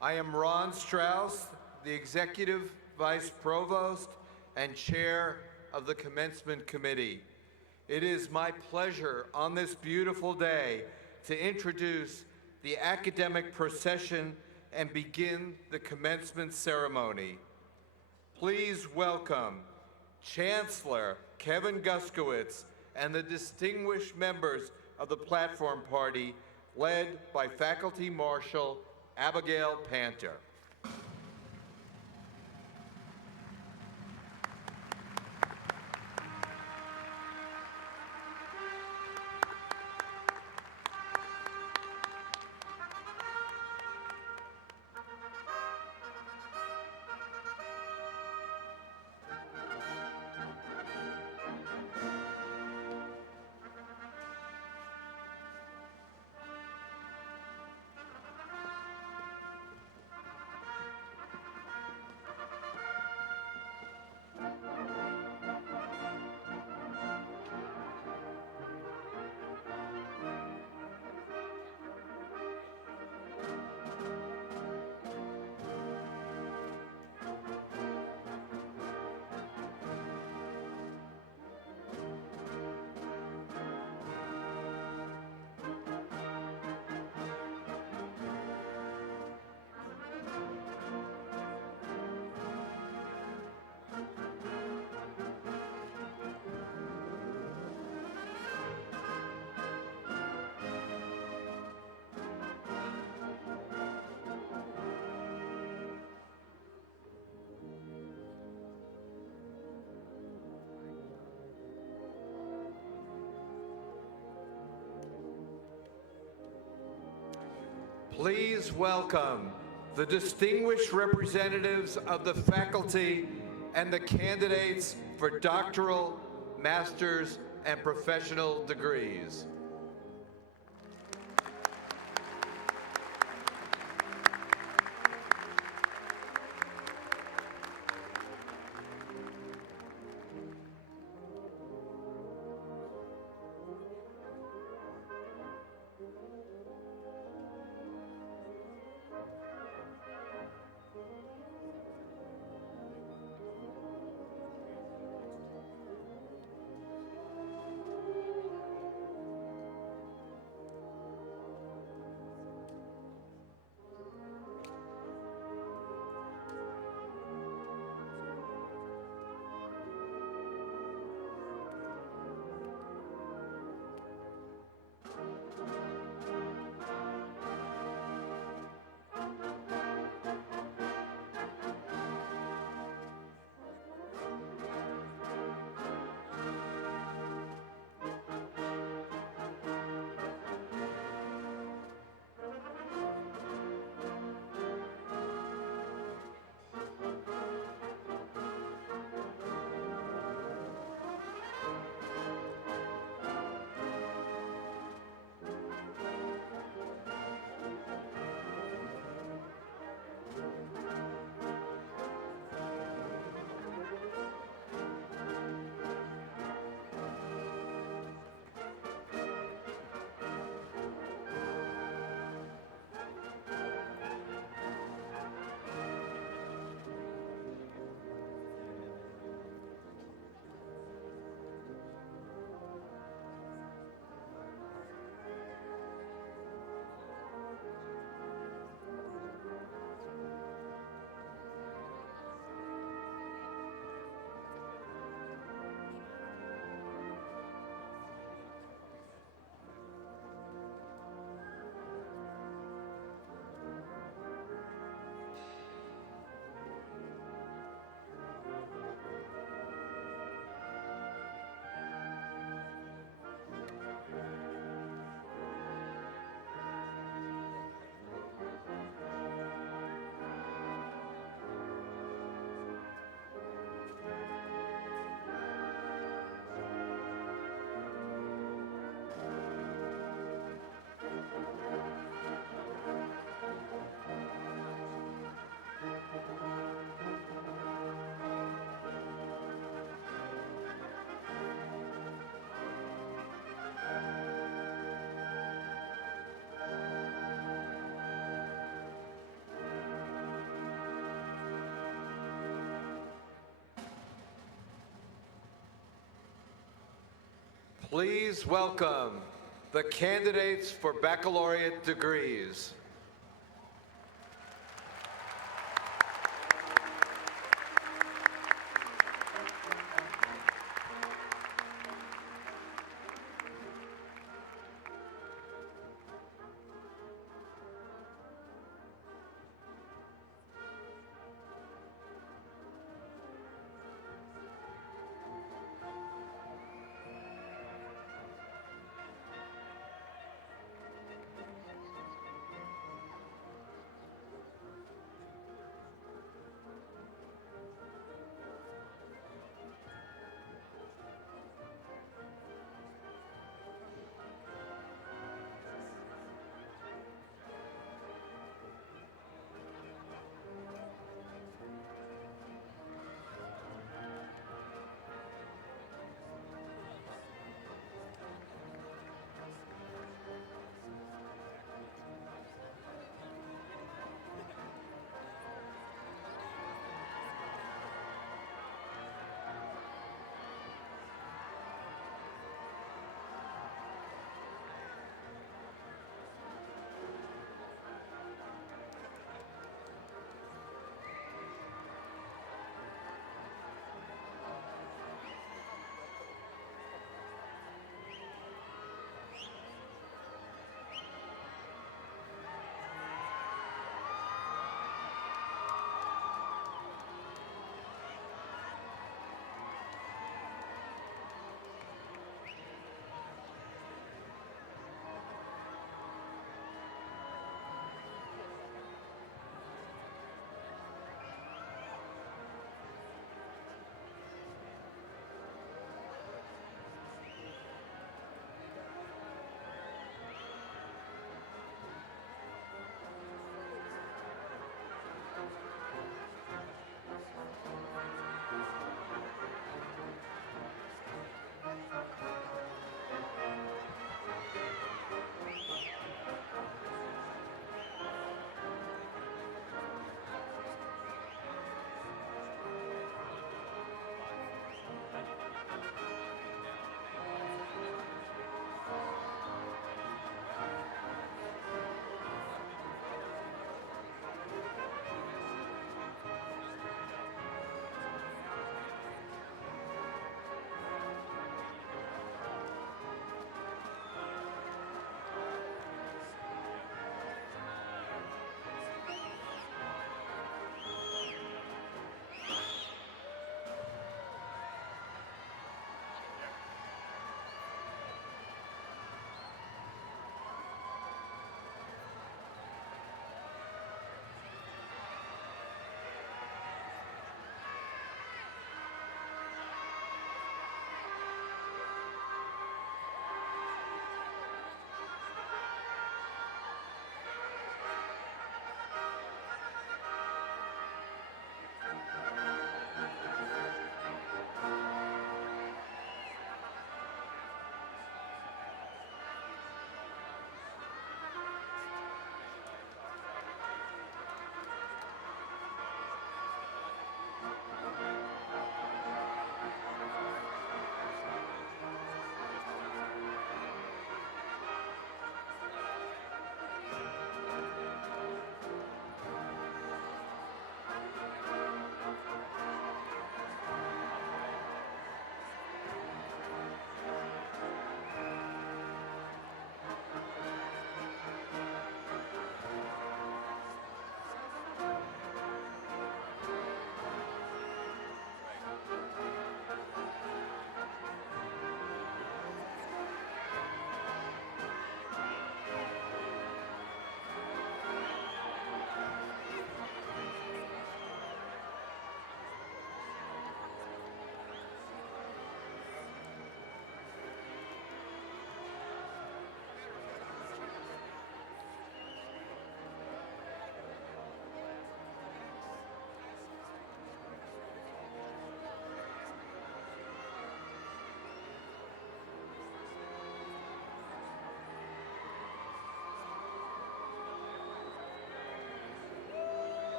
I am Ron Strauss, the Executive Vice Provost and Chair of the Commencement Committee. It is my pleasure on this beautiful day to introduce the academic procession and begin the commencement ceremony. Please welcome Chancellor Kevin Guskowitz and the distinguished members of the Platform Party, led by Faculty Marshal Abigail Panter. Please welcome the distinguished representatives of the faculty and the candidates for doctoral, master's, and professional degrees. Please welcome the candidates for baccalaureate degrees.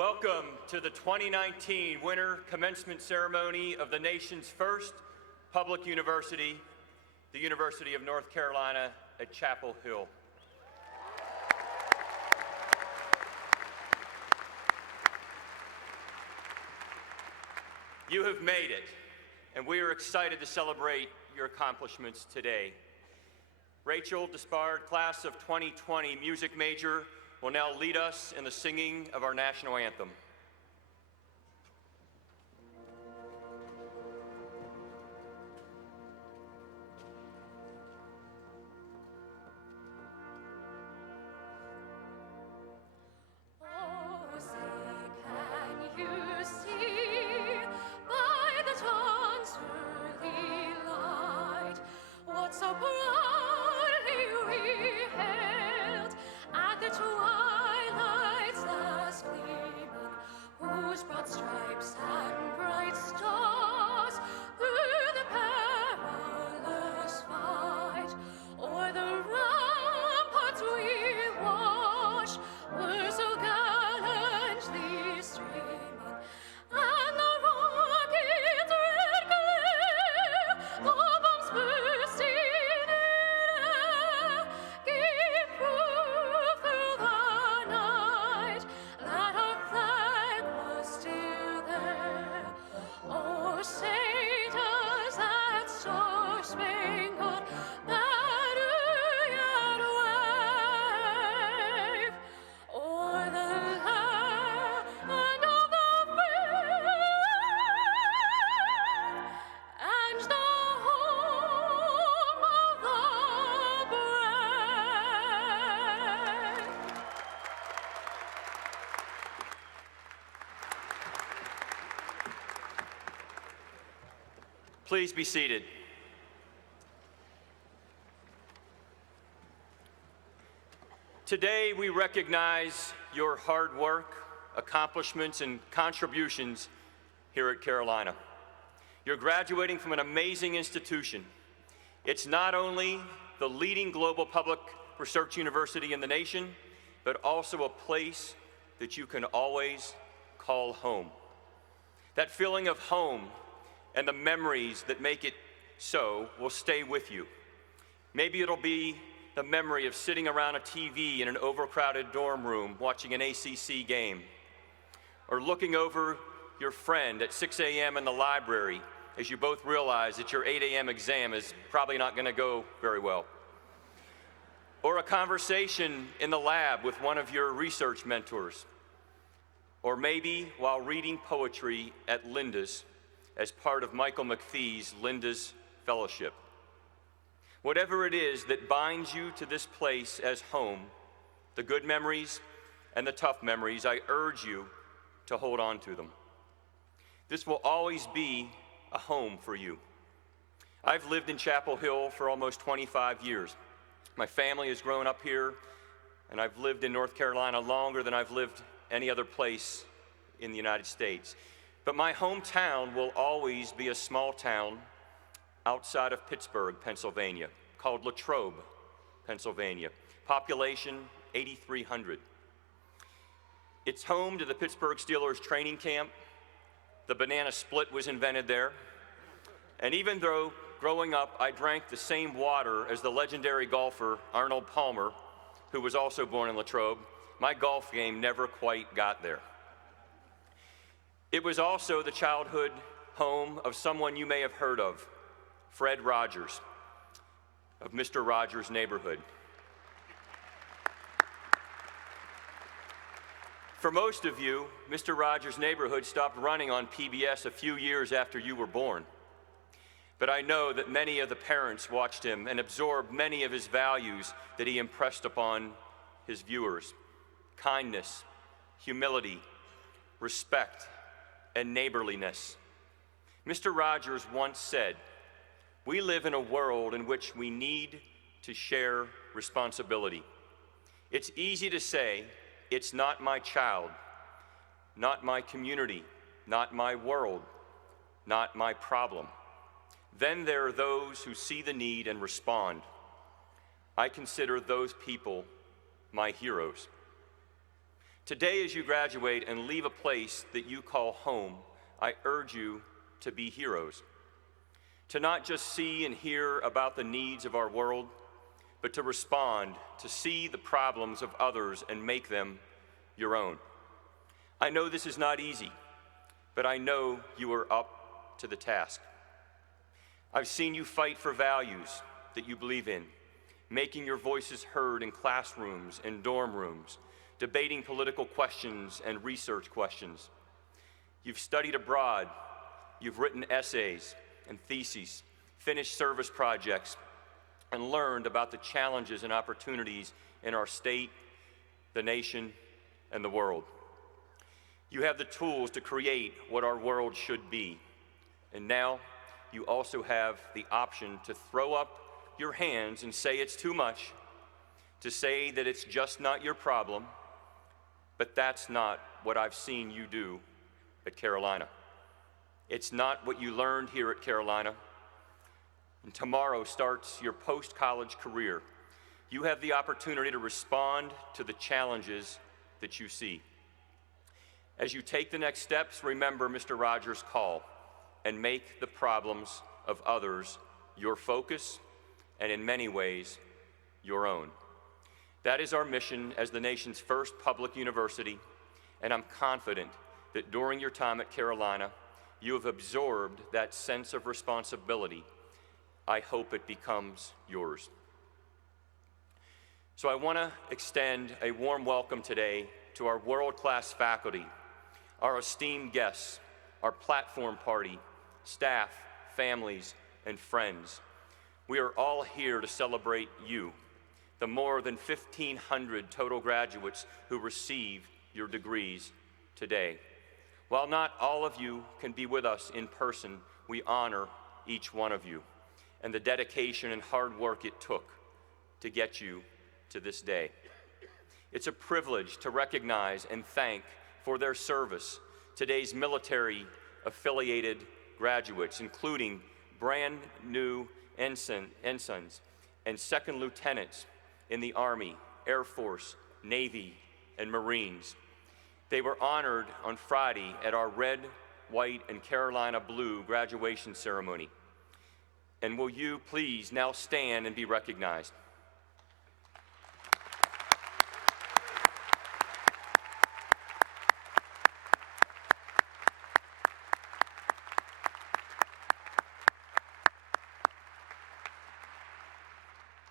Welcome to the 2019 Winter Commencement Ceremony of the nation's first public university, the University of North Carolina at Chapel Hill. You have made it, and we are excited to celebrate your accomplishments today. Rachel Despard, class of 2020 music major, will now lead us in the singing of our national anthem. Please be seated. Today, we recognize your hard work, accomplishments, and contributions here at Carolina. You're graduating from an amazing institution. It's not only the leading global public research university in the nation, but also a place that you can always call home. That feeling of home and the memories that make it so will stay with you. Maybe it'll be the memory of sitting around a TV in an overcrowded dorm room watching an ACC game, or looking over your friend at 6 a.m. in the library as you both realize that your 8 a.m. exam is probably not going to go very well, or a conversation in the lab with one of your research mentors, or maybe while reading poetry at Linda's as part of Michael McPhee's Linda's Fellowship. Whatever it is that binds you to this place as home, the good memories and the tough memories, I urge you to hold on to them. This will always be a home for you. I've lived in Chapel Hill for almost 25 years. My family has grown up here, and I've lived in North Carolina longer than I've lived any other place in the United States. But my hometown will always be a small town outside of Pittsburgh, Pennsylvania, called Latrobe, Pennsylvania. Population 8,300. It's home to the Pittsburgh Steelers training camp. The banana split was invented there. And even though growing up I drank the same water as the legendary golfer Arnold Palmer, who was also born in Latrobe, my golf game never quite got there. It was also the childhood home of someone you may have heard of, Fred Rogers, of Mr. Rogers' Neighborhood. For most of you, Mr. Rogers' Neighborhood stopped running on PBS a few years after you were born. But I know that many of the parents watched him and absorbed many of his values that he impressed upon his viewers: kindness, humility, respect, and neighborliness. Mr. Rogers once said, "We live in a world in which we need to share responsibility. It's easy to say, it's not my child, not my community, not my world, not my problem. Then there are those who see the need and respond. I consider those people my heroes." Today, as you graduate and leave a place that you call home, I urge you to be heroes. To not just see and hear about the needs of our world, but to respond, to see the problems of others and make them your own. I know this is not easy, but I know you are up to the task. I've seen you fight for values that you believe in, making your voices heard in classrooms and dorm rooms, debating political questions and research questions. You've studied abroad, you've written essays and theses, finished service projects, and learned about the challenges and opportunities in our state, the nation, and the world. You have the tools to create what our world should be. And now you also have the option to throw up your hands and say it's too much, to say that it's just not your problem, but that's not what I've seen you do at Carolina. It's not what you learned here at Carolina. And tomorrow starts your post-college career. You have the opportunity to respond to the challenges that you see. As you take the next steps, remember Mr. Rogers' call and make the problems of others your focus and in many ways your own. That is our mission as the nation's first public university, and I'm confident that during your time at Carolina, you have absorbed that sense of responsibility. I hope it becomes yours. So I want to extend a warm welcome today to our world-class faculty, our esteemed guests, our platform party, staff, families, and friends. We are all here to celebrate you, the more than 1,500 total graduates who received your degrees today. While not all of you can be with us in person, we honor each one of you and the dedication and hard work it took to get you to this day. It's a privilege to recognize and thank for their service today's military-affiliated graduates, including brand new ensigns and second lieutenants in the Army, Air Force, Navy, and Marines. They were honored on Friday at our red, white, and Carolina blue graduation ceremony. And will you please now stand and be recognized?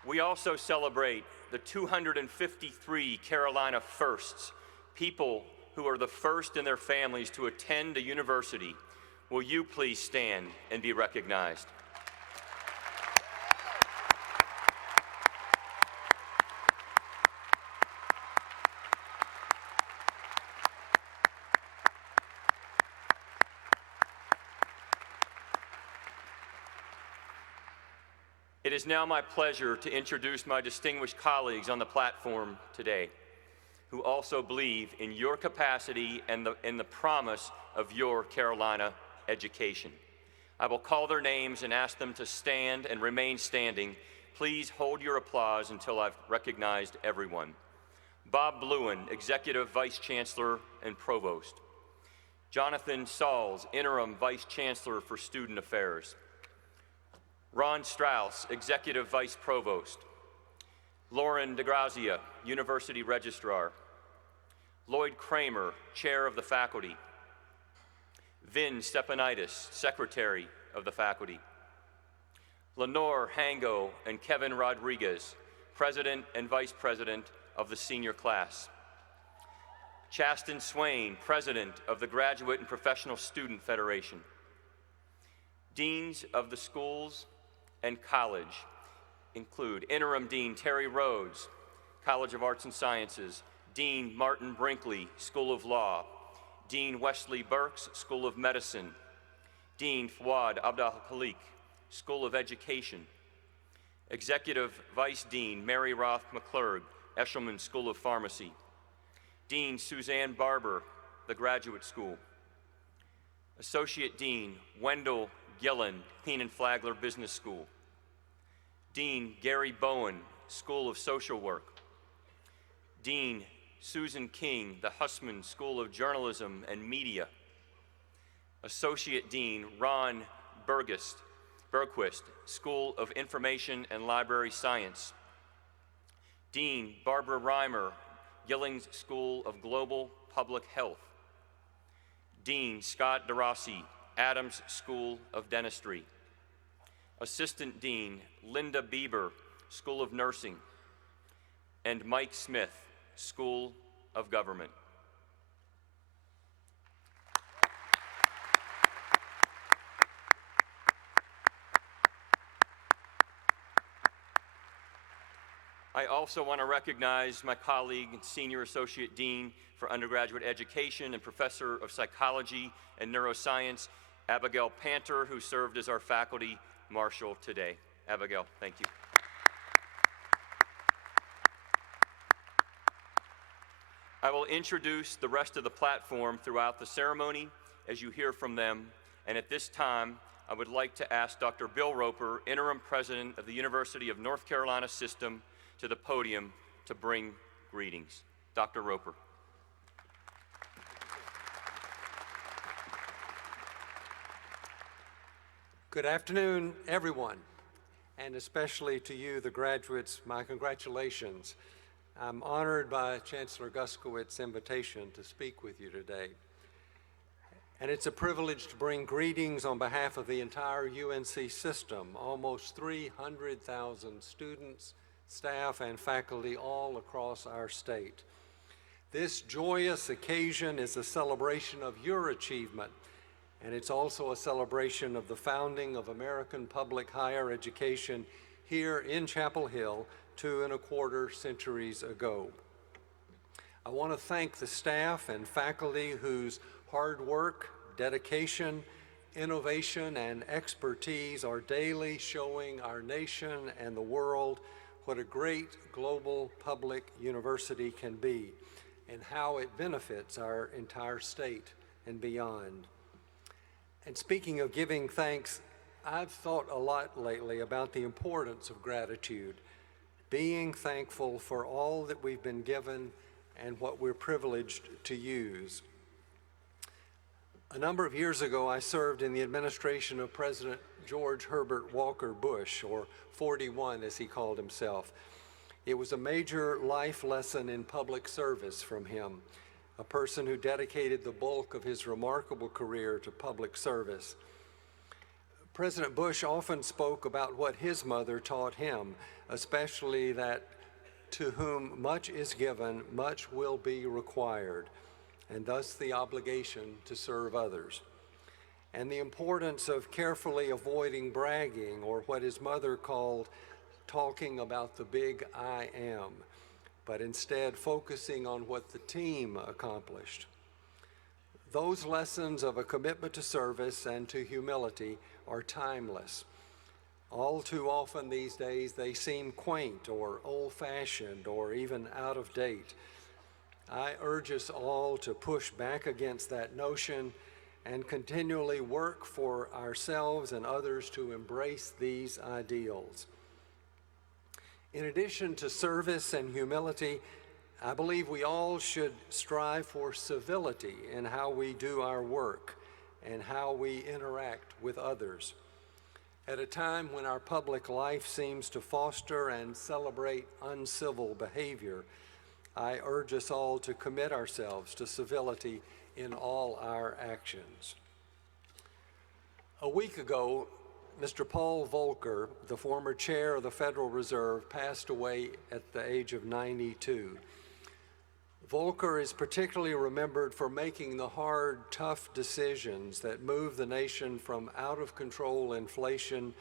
We also celebrate the 253 Carolina firsts, people who are the first in their families to attend a university. Will you please stand and be recognized? It is now my pleasure to introduce my distinguished colleagues on the platform today, who also believe in your capacity and in the promise of your Carolina education. I will call their names and ask them to stand and remain standing. Please hold your applause until I've recognized everyone. Bob Bluen, Executive Vice Chancellor and Provost. Jonathan Sauls, Interim Vice Chancellor for Student Affairs. Ron Strauss, Executive Vice Provost. Lauren DeGrazia, University Registrar. Lloyd Kramer, Chair of the Faculty. Vin Stepanitis, Secretary of the Faculty. Lenore Hango and Kevin Rodriguez, President and Vice President of the senior class. Chasten Swain, President of the Graduate and Professional Student Federation. Deans of the schools and college include Interim Dean Terry Rhodes, College of Arts and Sciences, Dean Martin Brinkley, School of Law, Dean Wesley Burks, School of Medicine, Dean Fawad Abdal-Khalik, School of Education, Executive Vice Dean Mary Roth McClurg, Eshelman School of Pharmacy, Dean Suzanne Barber, the Graduate School, Associate Dean Wendell Gillen, Keenan Flagler Business School, Dean Gary Bowen, School of Social Work, Dean Susan King, the Hussman School of Journalism and Media, Associate Dean Ron Bergquist, School of Information and Library Science, Dean Barbara Reimer, Gillings School of Global Public Health, Dean Scott DeRossi, Adams School of Dentistry, Assistant Dean Linda Bieber, School of Nursing, and Mike Smith, School of Government. I also want to recognize my colleague and Senior Associate Dean for Undergraduate Education and Professor of Psychology and Neuroscience, Abigail Panter, who served as our faculty marshal today. Abigail, thank you. I will introduce the rest of the platform throughout the ceremony as you hear from them, and at this time, I would like to ask Dr. Bill Roper, Interim President of the University of North Carolina System, to the podium to bring greetings. Dr. Roper. Good afternoon, everyone, and especially to you, the graduates, my congratulations. I'm honored by Chancellor Guskiewicz' invitation to speak with you today. And it's a privilege to bring greetings on behalf of the entire UNC system, almost 300,000 students, staff, and faculty all across our state. This joyous occasion is a celebration of your achievement, and it's also a celebration of the founding of American public higher education here in Chapel Hill 2¼ centuries ago. I want to thank the staff and faculty whose hard work, dedication, innovation, and expertise are daily showing our nation and the world what a great global public university can be and how it benefits our entire state and beyond. And speaking of giving thanks, I've thought a lot lately about the importance of gratitude, being thankful for all that we've been given and what we're privileged to use. A number of years ago, I served in the administration of President George Herbert Walker Bush, or 41 as he called himself. It was a major life lesson in public service from him, a person who dedicated the bulk of his remarkable career to public service. President Bush often spoke about what his mother taught him, especially that to whom much is given, much will be required, and thus the obligation to serve others. And the importance of carefully avoiding bragging, or what his mother called talking about the big I am, but instead focusing on what the team accomplished. Those lessons of a commitment to service and to humility are timeless. All too often these days they seem quaint or old-fashioned or even out of date. I urge us all to push back against that notion and continually work for ourselves and others to embrace these ideals. In addition to service and humility, I believe we all should strive for civility in how we do our work and how we interact with others. At a time when our public life seems to foster and celebrate uncivil behavior, I urge us all to commit ourselves to civility in all our actions. A week ago, Mr. Paul Volcker, the former chair of the Federal Reserve, passed away at the age of 92. Volcker is particularly remembered for making the hard, tough decisions that moved the nation from out-of-control inflation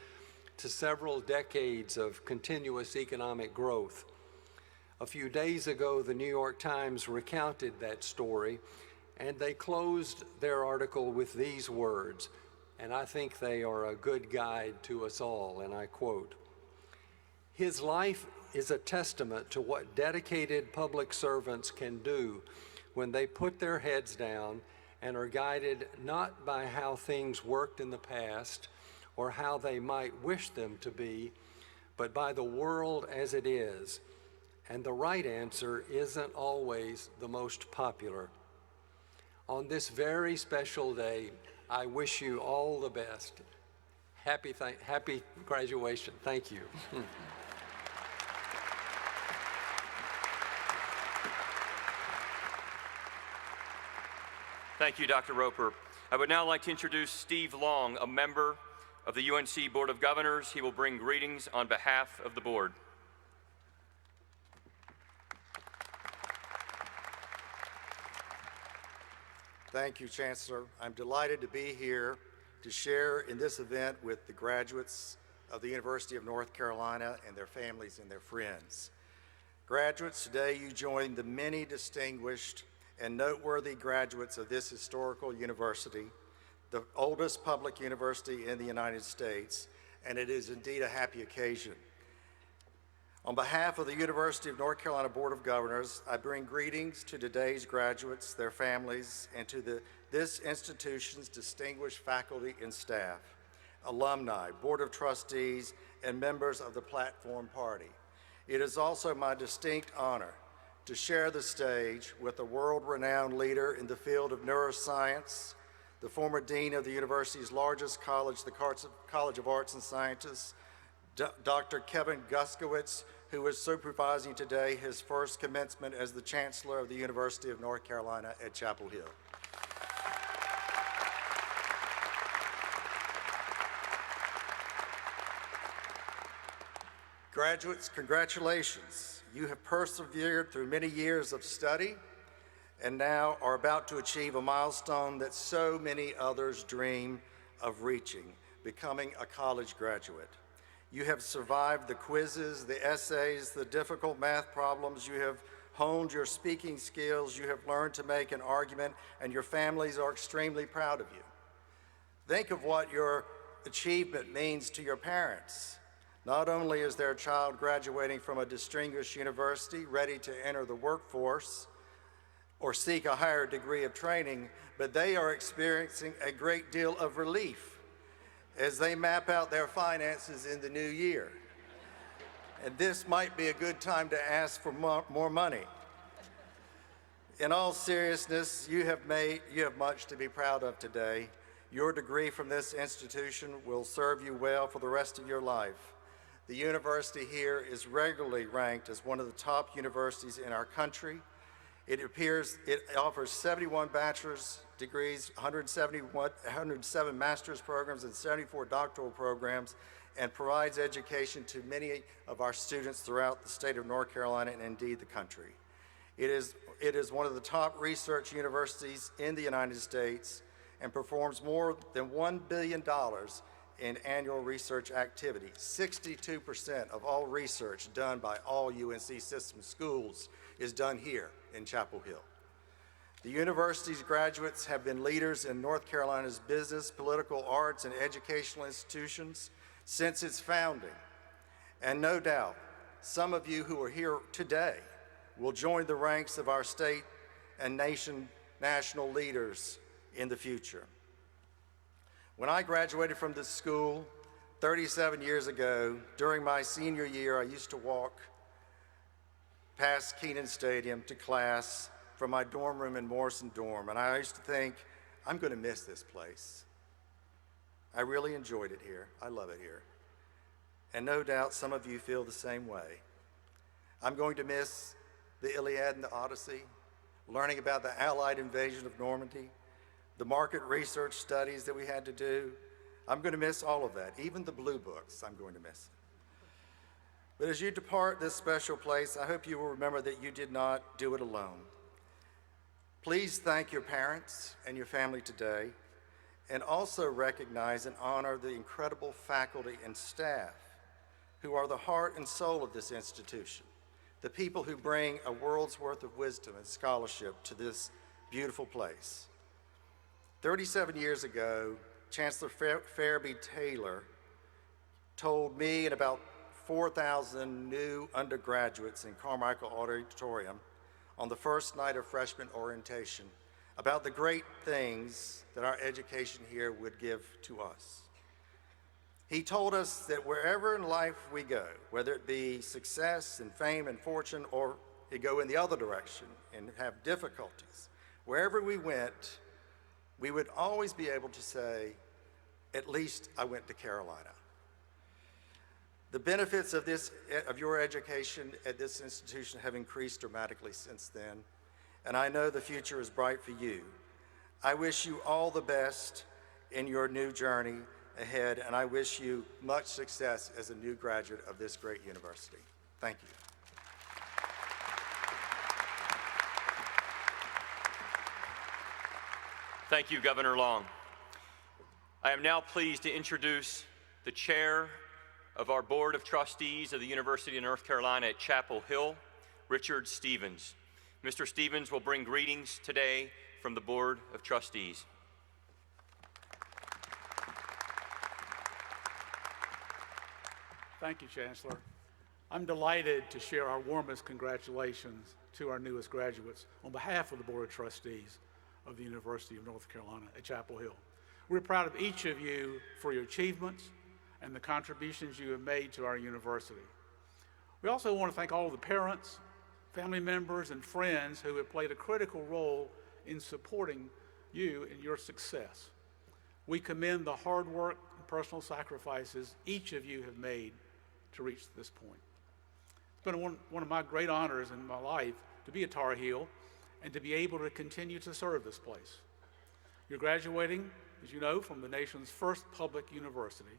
to several decades of continuous economic growth. A few days ago, the New York Times recounted that story, and they closed their article with these words, and I think they are a good guide to us all, and I quote, "His life is a testament to what dedicated public servants can do when they put their heads down and are guided not by how things worked in the past or how they might wish them to be, but by the world as it is. And the right answer isn't always the most popular." On this very special day, I wish you all the best. Happy graduation. Thank you. Thank you, Dr. Roper. I would now like to introduce Steve Long, a member of the UNC Board of Governors. He will bring greetings on behalf of the board. Thank you, Chancellor. I'm delighted to be here to share in this event with the graduates of the University of North Carolina and their families and their friends. Graduates, today you join the many distinguished and noteworthy graduates of this historical university, the oldest public university in the United States, and it is indeed a happy occasion. On behalf of the University of North Carolina Board of Governors, I bring greetings to today's graduates, their families, and to this institution's distinguished faculty and staff, alumni, Board of Trustees, and members of the Platform Party. It is also my distinct honor to share the stage with a world-renowned leader in the field of neuroscience, the former dean of the university's largest college, the College of Arts and Sciences, Dr. Kevin Guskowitz, who is supervising today his first commencement as the Chancellor of the University of North Carolina at Chapel Hill. Graduates, congratulations. You have persevered through many years of study and now are about to achieve a milestone that so many others dream of reaching, becoming a college graduate. You have survived the quizzes, the essays, the difficult math problems. You have honed your speaking skills. You have learned to make an argument, and your families are extremely proud of you. Think of what your achievement means to your parents. Not only is their child graduating from a distinguished university, ready to enter the workforce or seek a higher degree of training, but they are experiencing a great deal of relief as they map out their finances in the new year. And this might be a good time to ask for more money. In all seriousness, you have much to be proud of today. Your degree from this institution will serve you well for the rest of your life. The university here is regularly ranked as one of the top universities in our country. It offers 71 bachelor's degrees, 107 master's programs, and 74 doctoral programs, and provides education to many of our students throughout the state of North Carolina and indeed the country. It is one of the top research universities in the United States and performs more than $1 billion in annual research activity. 62% of all research done by all UNC system schools is done here in Chapel Hill. The university's graduates have been leaders in North Carolina's business, political, arts, and educational institutions since its founding. And no doubt, some of you who are here today will join the ranks of our state and national leaders in the future. When I graduated from this school 37 years ago, during my senior year, I used to walk past Keenan Stadium to class from my dorm room in Morrison Dorm, and I used to think, I'm going to miss this place. I really enjoyed it here. I love it here. And no doubt some of you feel the same way. I'm going to miss the Iliad and the Odyssey, learning about the Allied invasion of Normandy, the market research studies that we had to do. I'm going to miss all of that, even the blue books, I'm going to miss it. But as you depart this special place, I hope you will remember that you did not do it alone. Please thank your parents and your family today, and also recognize and honor the incredible faculty and staff who are the heart and soul of this institution, the people who bring a world's worth of wisdom and scholarship to this beautiful place. 37 years ago, Chancellor Fairby Taylor told me and about 4,000 new undergraduates in Carmichael Auditorium on the first night of freshman orientation about the great things that our education here would give to us. He told us that wherever in life we go, whether it be success and fame and fortune, or it go in the other direction and have difficulties, wherever we went, we would always be able to say, at least I went to Carolina. The benefits of your education at this institution have increased dramatically since then, and I know the future is bright for you. I wish you all the best in your new journey ahead, and I wish you much success as a new graduate of this great university. Thank you. Thank you, Governor Long. I am now pleased to introduce the chair of our Board of Trustees of the University of North Carolina at Chapel Hill, Richard Stevens. Mr. Stevens will bring greetings today from the Board of Trustees. Thank you, Chancellor. I'm delighted to share our warmest congratulations to our newest graduates on behalf of the Board of Trustees of the University of North Carolina at Chapel Hill. We're proud of each of you for your achievements and the contributions you have made to our university. We also want to thank all of the parents, family members, and friends who have played a critical role in supporting you in your success. We commend the hard work and personal sacrifices each of you have made to reach this point. It's been one of my great honors in my life to be a Tar Heel and to be able to continue to serve this place. You're graduating, as you know, from the nation's first public university,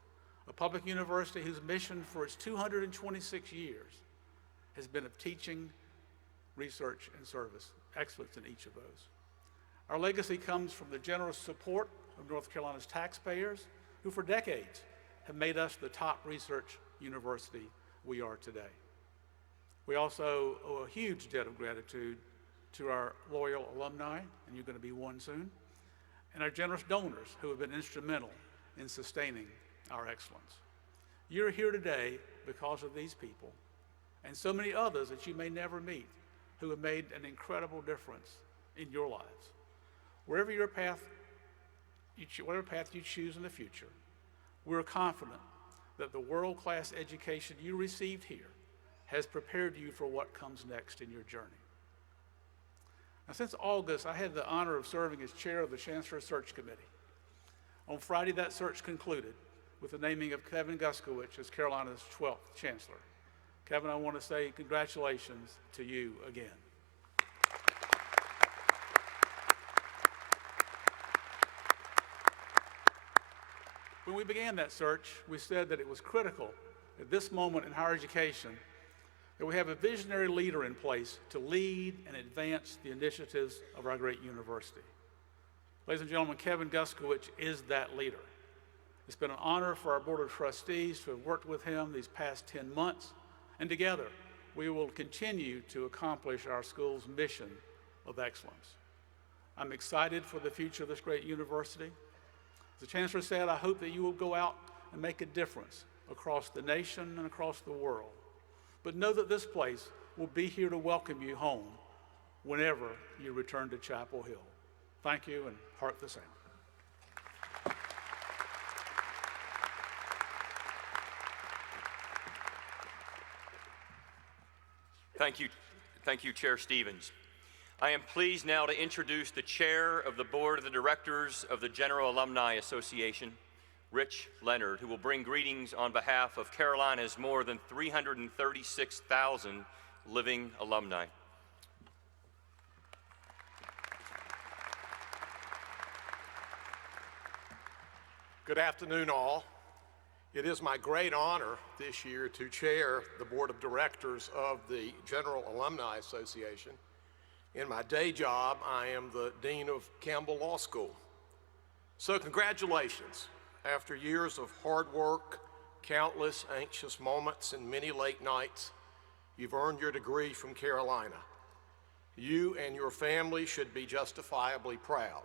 a public university whose mission for its 226 years has been of teaching, research, and service, excellence in each of those. Our legacy comes from the generous support of North Carolina's taxpayers, who for decades have made us the top research university we are today. We also owe a huge debt of gratitude to our loyal alumni, and you're going to be one soon, and our generous donors who have been instrumental in sustaining our excellence. You're here today because of these people and so many others that you may never meet who have made an incredible difference in your lives. Whatever path you choose in the future, we're confident that the world-class education you received here has prepared you for what comes next in your journey. Now, since August, I had the honor of serving as chair of the Chancellor Search Committee. On Friday, that search concluded with the naming of Kevin Guskowicz as Carolina's 12th Chancellor. Kevin, I want to say congratulations to you again. When we began that search, we said that it was critical at this moment in higher education that we have a visionary leader in place to lead and advance the initiatives of our great university. Ladies and gentlemen, Kevin Guskowicz is that leader. It's been an honor for our Board of Trustees to have worked with him these past 10 months, and together we will continue to accomplish our school's mission of excellence. I'm excited for the future of this great university. As the Chancellor said, I hope that you will go out and make a difference across the nation and across the world. But know that this place will be here to welcome you home whenever you return to Chapel Hill. Thank you, and hark the sound. Thank you, Chair Stevens. I am pleased now to introduce the Chair of the Board of the Directors of the General Alumni Association, Rich Leonard, who will bring greetings on behalf of Carolina's more than 336,000 living alumni. Good afternoon, all. It is my great honor this year to chair the Board of Directors of the General Alumni Association. In my day job, I am the Dean of Campbell Law School. So congratulations. After years of hard work, countless anxious moments, and many late nights, you've earned your degree from Carolina. You and your family should be justifiably proud.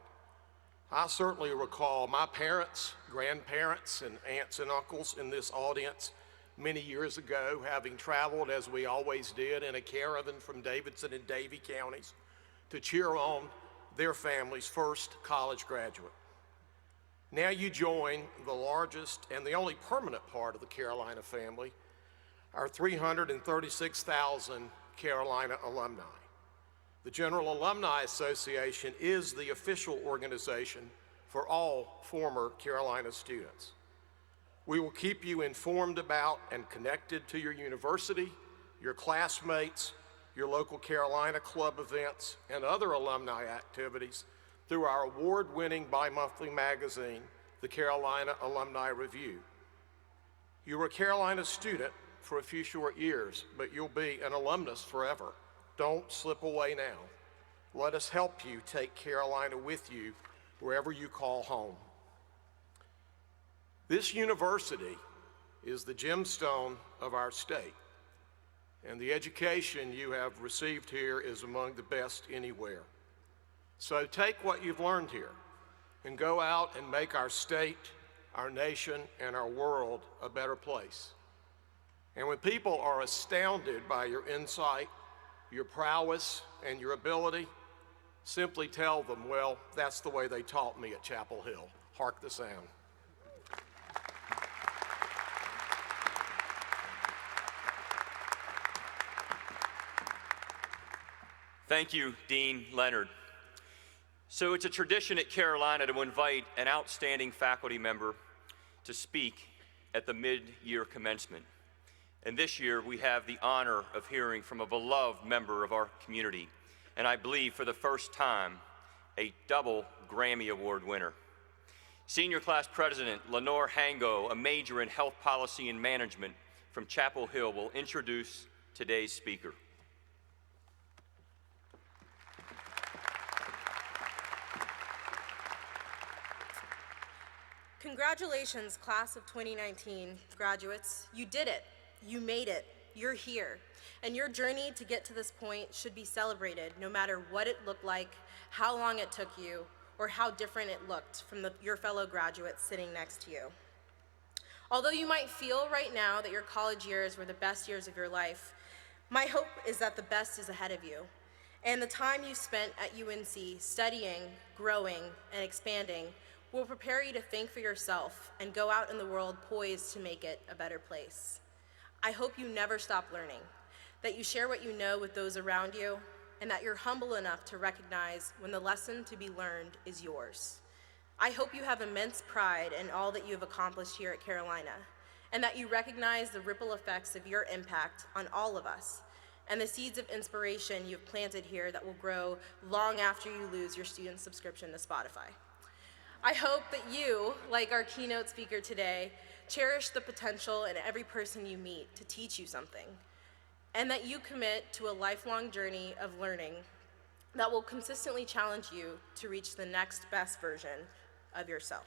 I certainly recall my parents, grandparents, and aunts and uncles in this audience many years ago having traveled, as we always did, in a caravan from Davidson and Davie counties to cheer on their family's first college graduate. Now you join the largest and the only permanent part of the Carolina family, our 336,000 Carolina alumni. The General Alumni Association is the official organization for all former Carolina students. We will keep you informed about and connected to your university, your classmates, your local Carolina club events, and other alumni activities through our award-winning bi-monthly magazine, the Carolina Alumni Review. You were a Carolina student for a few short years, but you'll be an alumnus forever. Don't slip away now. Let us help you take Carolina with you wherever you call home. This university is the gemstone of our state, and the education you have received here is among the best anywhere. So take what you've learned here and go out and make our state, our nation, and our world a better place. And when people are astounded by your insight, your prowess, and your ability, simply tell them, well, that's the way they taught me at Chapel Hill. Hark the sound. Thank you, Dean Leonard. So it's a tradition at Carolina to invite an outstanding faculty member to speak at the mid-year commencement. And this year, we have the honor of hearing from a beloved member of our community, and I believe for the first time, a double Grammy Award winner. Senior Class President Lenore Hango, a major in health policy and management from Chapel Hill, will introduce today's speaker. Congratulations, class of 2019 graduates. You did it. You made it. You're here. And your journey to get to this point should be celebrated, no matter what it looked like, how long it took you, or how different it looked from your fellow graduates sitting next to you. Although you might feel right now that your college years were the best years of your life, my hope is that the best is ahead of you. And the time you spent at UNC studying, growing, and expanding will prepare you to think for yourself and go out in the world poised to make it a better place. I hope you never stop learning, that you share what you know with those around you, and that you're humble enough to recognize when the lesson to be learned is yours. I hope you have immense pride in all that you have accomplished here at Carolina, and that you recognize the ripple effects of your impact on all of us, and the seeds of inspiration you've planted here that will grow long after you lose your student subscription to Spotify. I hope that you, like our keynote speaker today, cherish the potential in every person you meet to teach you something, and that you commit to a lifelong journey of learning that will consistently challenge you to reach the next best version of yourself.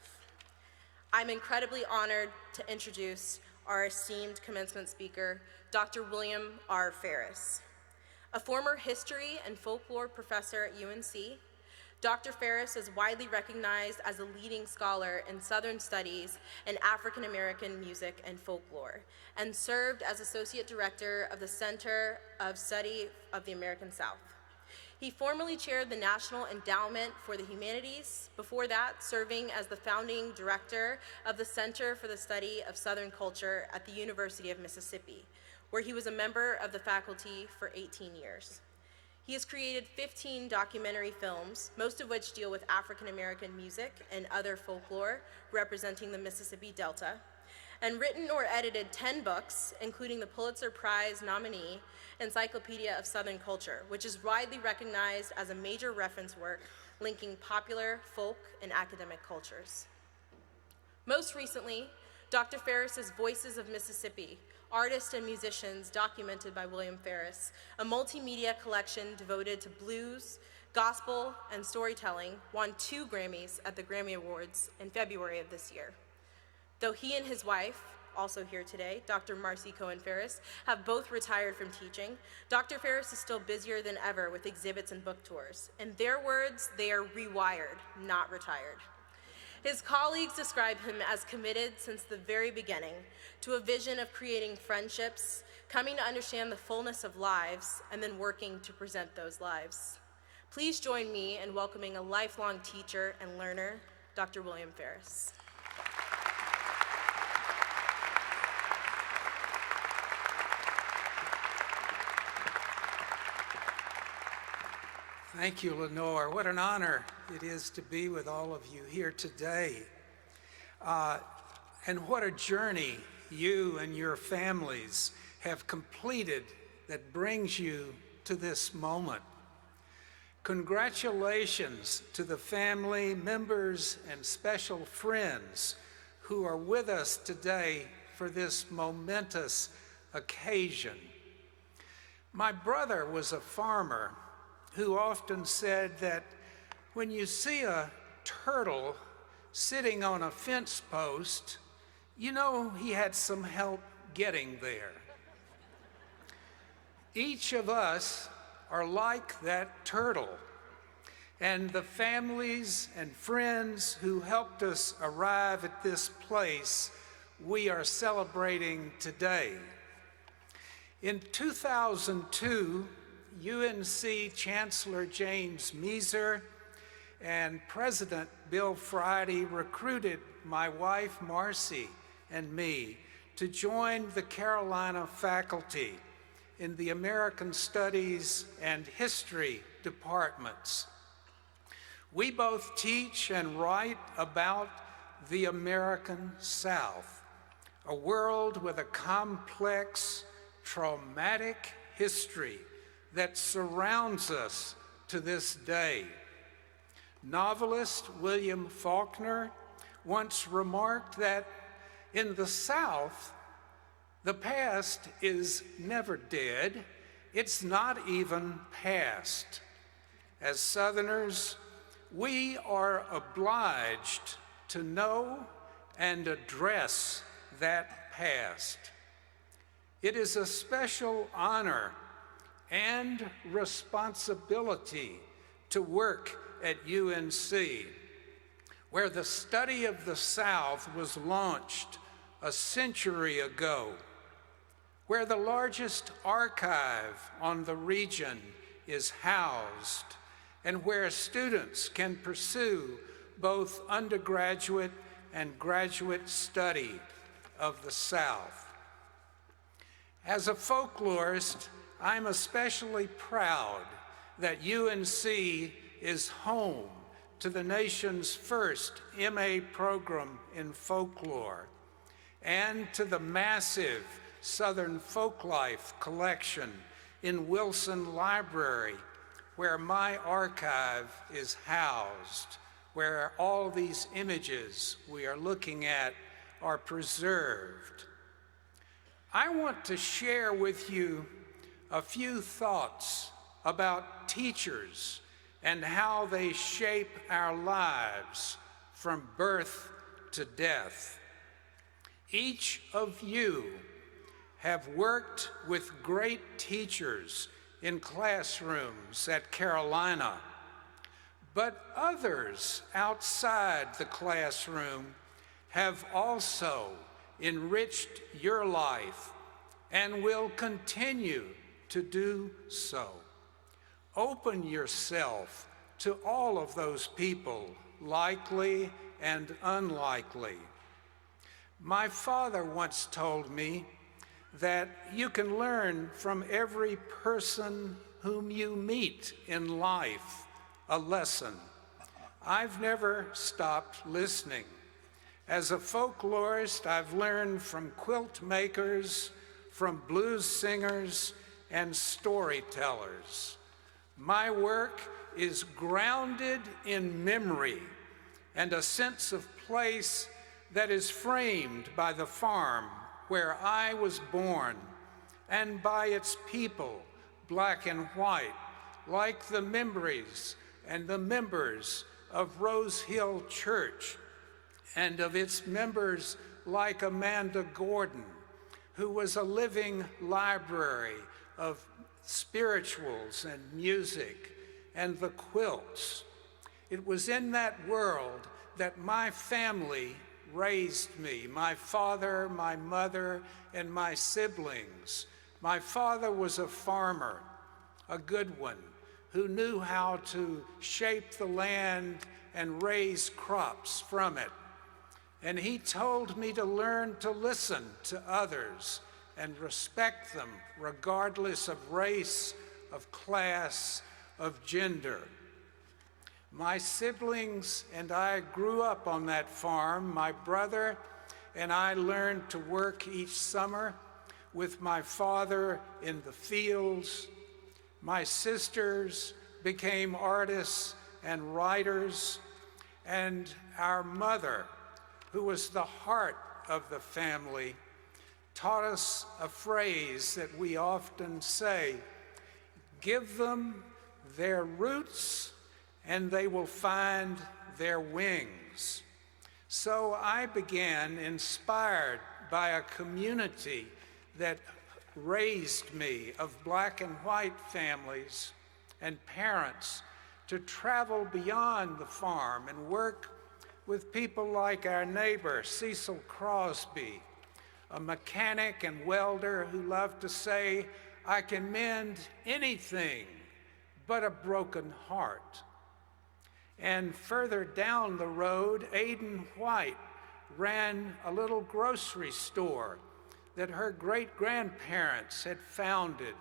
I'm incredibly honored to introduce our esteemed commencement speaker, Dr. William R. Ferris. A former history and folklore professor at UNC, Dr. Ferris is widely recognized as a leading scholar in Southern Studies and African American music and folklore, and served as Associate Director of the Center of Study of the American South. He formerly chaired the National Endowment for the Humanities, before that serving as the founding director of the Center for the Study of Southern Culture at the University of Mississippi, where he was a member of the faculty for 18 years. He has created 15 documentary films, most of which deal with African American music and other folklore representing the Mississippi Delta, and written or edited 10 books, including the Pulitzer Prize nominee, Encyclopedia of Southern Culture, which is widely recognized as a major reference work linking popular, folk, and academic cultures. Most recently, Dr. Ferris's Voices of Mississippi, Artists and Musicians Documented by William Ferris, a multimedia collection devoted to blues, gospel, and storytelling, won 2 Grammys at the Grammy Awards in February of this year. Though he and his wife, also here today, Dr. Marcy Cohen Ferris, have both retired from teaching, Dr. Ferris is still busier than ever with exhibits and book tours. In their words, they are rewired, not retired. His colleagues describe him as committed since the very beginning to a vision of creating friendships, coming to understand the fullness of lives, and then working to present those lives. Please join me in welcoming a lifelong teacher and learner, Dr. William Ferris. Thank you, Lenore. What an honor it is to be with all of you here today. And what a journey you and your families have completed that brings you to this moment. Congratulations to the family members and special friends who are with us today for this momentous occasion. My brother was a farmer who often said that when you see a turtle sitting on a fence post, you know he had some help getting there. Each of us are like that turtle, and the families and friends who helped us arrive at this place we are celebrating today. In 2002, UNC Chancellor James Meeser and President Bill Friday recruited my wife Marcy and me to join the Carolina faculty in the American Studies and History departments. We both teach and write about the American South, a world with a complex, traumatic history that surrounds us to this day. Novelist William Faulkner once remarked that in the South, the past is never dead, it's not even past. As Southerners, we are obliged to know and address that past. It is a special honor and responsibility to work at UNC, where the study of the South was launched a century ago, where the largest archive on the region is housed, and where students can pursue both undergraduate and graduate study of the South. As a folklorist, I'm especially proud that UNC is home to the nation's first MA program in folklore and to the massive Southern Folklife collection in Wilson Library, where my archive is housed, where all these images we are looking at are preserved. I want to share with you a few thoughts about teachers and how they shape our lives from birth to death. Each of you have worked with great teachers in classrooms at Carolina, but others outside the classroom have also enriched your life and will continue to do so. Open yourself to all of those people, likely and unlikely. My father once told me that you can learn from every person whom you meet in life a lesson. I've never stopped listening. As a folklorist, I've learned from quilt makers, from blues singers, and storytellers. My work is grounded in memory and a sense of place that is framed by the farm where I was born and by its people, black and white, like the memories and the members of Rose Hill Church, and of its members like Amanda Gordon, who was a living library of spirituals and music, and the quilts. It was in that world that my family raised me, my father, my mother, and my siblings. My father was a farmer, a good one, who knew how to shape the land and raise crops from it. And he told me to learn to listen to others and respect them regardless of race, of class, of gender. My siblings and I grew up on that farm. My brother and I learned to work each summer with my father in the fields. My sisters became artists and writers, and our mother, who was the heart of the family, taught us a phrase that we often say: give them their roots and they will find their wings. So I began, inspired by a community that raised me, of black and white families and parents, to travel beyond the farm and work with people like our neighbor, Cecil Crosby, a mechanic and welder who loved to say, "I can mend anything but a broken heart." And further down the road, Aiden White ran a little grocery store that her great-grandparents had founded.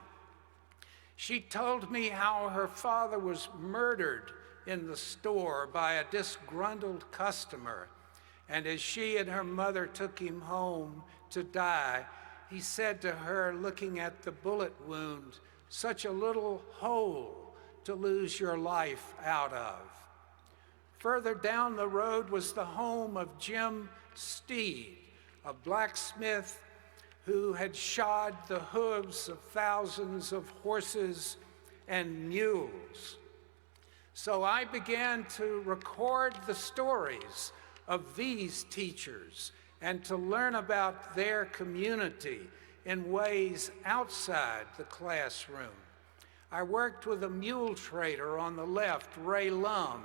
She told me how her father was murdered in the store by a disgruntled customer, and as she and her mother took him home to die, he said to her, looking at the bullet wound, "Such a little hole to lose your life out of." Further down the road was the home of Jim Steed, a blacksmith who had shod the hooves of thousands of horses and mules. So I began to record the stories of these teachers and to learn about their community in ways outside the classroom. I worked with a mule trader on the left, Ray Lum,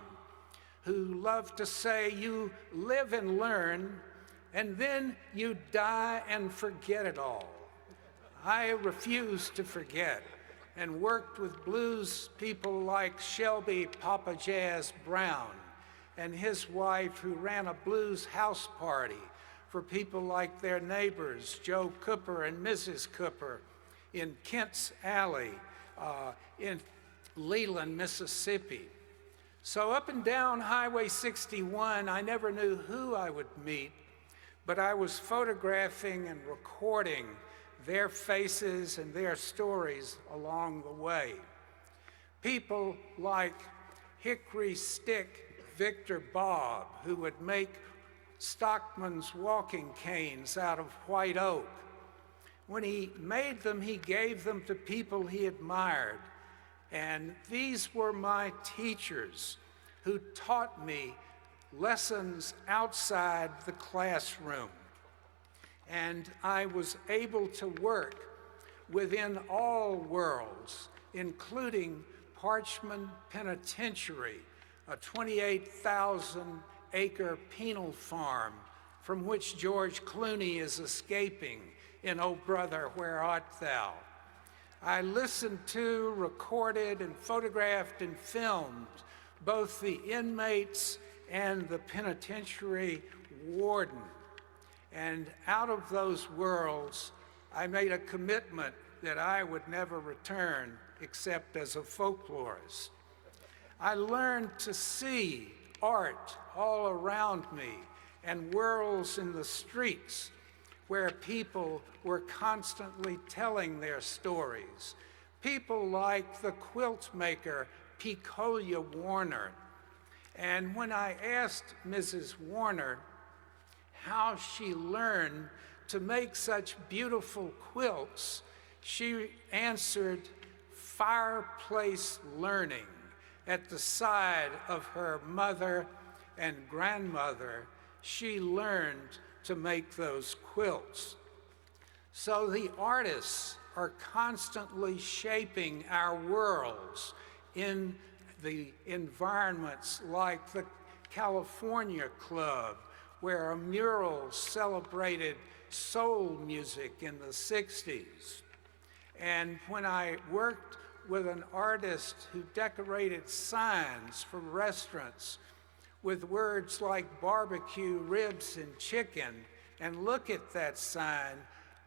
who loved to say, "You live and learn, and then you die and forget it all." I refused to forget, and worked with blues people like Shelby Papa Jazz Brown and his wife, who ran a blues house party for people like their neighbors, Joe Cooper and Mrs. Cooper, in Kent's Alley in Leland, Mississippi. So up and down Highway 61, I never knew who I would meet, but I was photographing and recording their faces and their stories along the way. People like Hickory Stick Victor Bob, who would make Stockman's walking canes out of white oak. When he made them, he gave them to people he admired. And these were my teachers who taught me lessons outside the classroom. And I was able to work within all worlds, including Parchman Penitentiary, a 28,000-acre penal farm from which George Clooney is escaping in "Oh Brother, Where Art Thou?" I listened to, recorded, and photographed and filmed both the inmates and the penitentiary warden. And out of those worlds, I made a commitment that I would never return except as a folklorist. I learned to see art all around me and worlds in the streets where people were constantly telling their stories. People like the quilt maker Picolia Warner. And when I asked Mrs. Warner how she learned to make such beautiful quilts, she answered fireplace learning at the side of her mother and grandmother. She learned to make those quilts. So the artists are constantly shaping our worlds in the environments like the California Club, where a mural celebrated soul music in the 60s. And when I worked with an artist who decorated signs for restaurants with words like barbecue, ribs, and chicken, and look at that sign,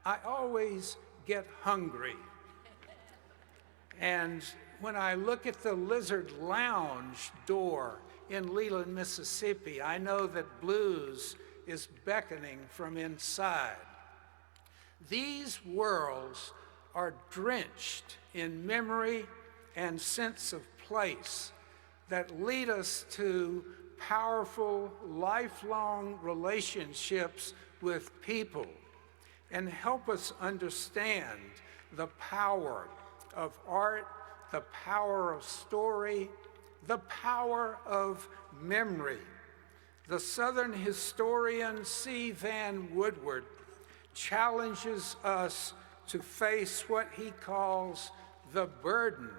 I always get hungry. And when I look at the Lizard Lounge door in Leland, Mississippi, I know that blues is beckoning from inside. These worlds are drenched in memory and sense of place that lead us to powerful, lifelong relationships with people and help us understand the power of art, the power of story, the power of memory. The Southern historian C. Van Woodward challenges us to face what he calls the burden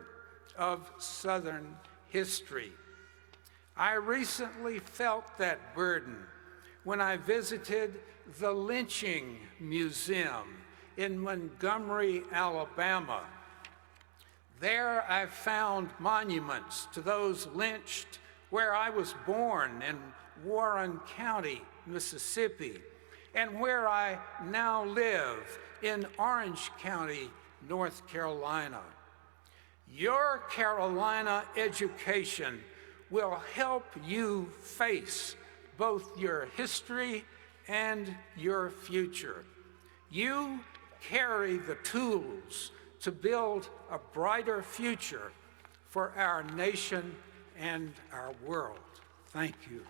of Southern history. I recently felt that burden when I visited the Lynching Museum in Montgomery, Alabama. There I found monuments to those lynched where I was born in Warren County, Mississippi, and where I now live in Orange County, North Carolina. Your Carolina education will help you face both your history and your future. You carry the tools to build a brighter future for our nation and our world. Thank you.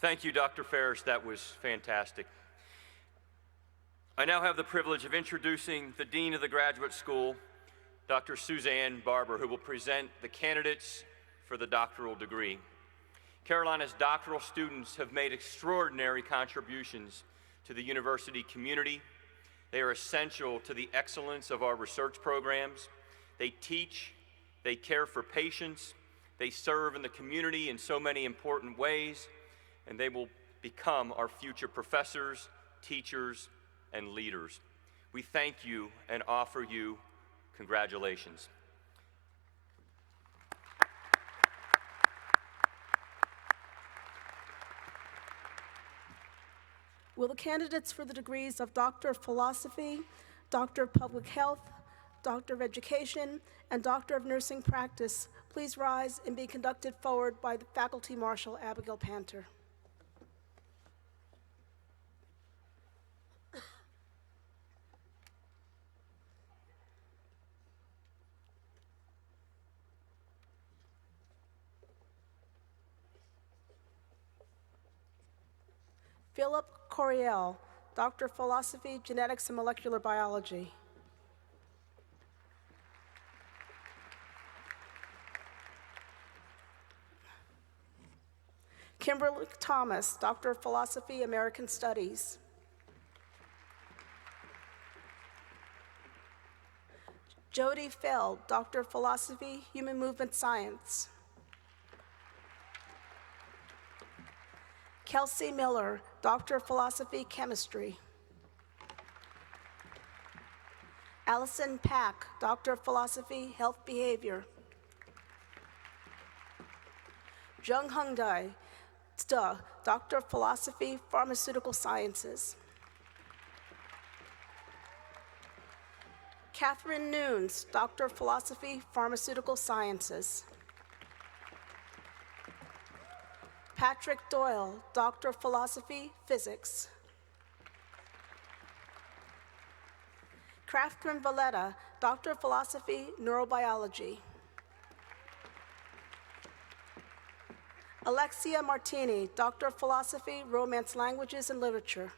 Thank you, Dr. Ferris. That was fantastic. I now have the privilege of introducing the Dean of the Graduate School, Dr. Suzanne Barber, who will present the candidates for the doctoral degree. Carolina's doctoral students have made extraordinary contributions to the university community. They are essential to the excellence of our research programs. They teach, they care for patients, they serve in the community in so many important ways, and they will become our future professors, teachers, and leaders. We thank you and offer you congratulations. Will the candidates for the degrees of Doctor of Philosophy, Doctor of Public Health, Doctor of Education, and Doctor of Nursing Practice please rise and be conducted forward by the Faculty Marshal Abigail Panter. Philip Coriel, Doctor of Philosophy, Genetics, and Molecular Biology. Kimberly Thomas, Doctor of Philosophy, American Studies. Jody Feld, Doctor of Philosophy, Human Movement Science. Kelsey Miller, Doctor of Philosophy, Chemistry. Allison Pack, Doctor of Philosophy, Health Behavior. Jung Hungdai, Doctor of Philosophy, Pharmaceutical Sciences. Catherine Nunes, Doctor of Philosophy, Pharmaceutical Sciences. Patrick Doyle, Doctor of Philosophy, Physics. Catherine Valletta, Doctor of Philosophy, Neurobiology. Alexia Martini, Doctor of Philosophy, Romance Languages and Literature.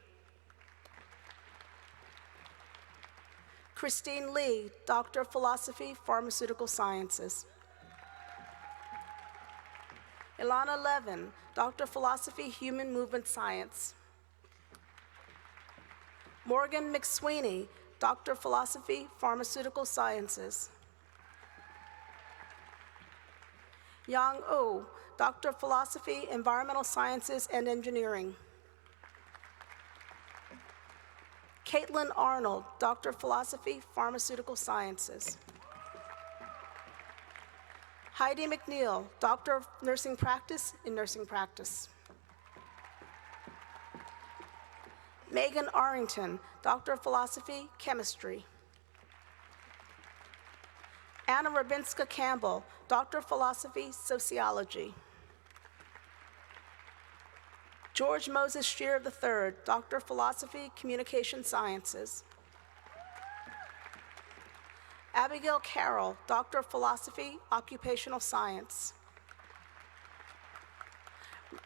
Christine Lee, Doctor of Philosophy, Pharmaceutical Sciences. Ilana Levin, Doctor of Philosophy, Human Movement Science. Morgan McSweeney, Doctor of Philosophy, Pharmaceutical Sciences. Yang Oh, Doctor of Philosophy, Environmental Sciences and Engineering. Caitlin Arnold, Doctor of Philosophy, Pharmaceutical Sciences. Heidi McNeil, Doctor of Nursing Practice in Nursing Practice. Megan Arrington, Doctor of Philosophy, Chemistry. Anna Rabinska Campbell, Doctor of Philosophy, Sociology. George Moses Shear III, Doctor of Philosophy, Communication Sciences. Abigail Carroll, Doctor of Philosophy, Occupational Science.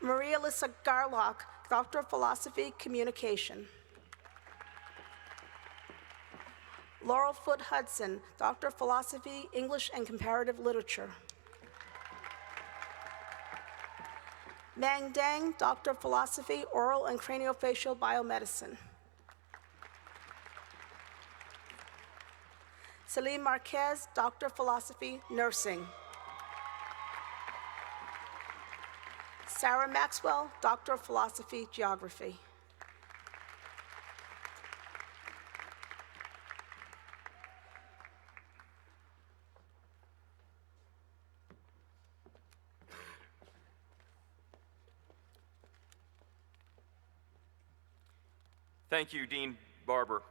Maria Lisa Garlock, Doctor of Philosophy, Communication. Laurel Foot Hudson, Doctor of Philosophy, English and Comparative Literature. Mang Dang, Doctor of Philosophy, Oral and Craniofacial Biomedicine. Celine Marquez, Doctor of Philosophy, Nursing. Sarah Maxwell, Doctor of Philosophy, Geography. Thank you, Dean Barber.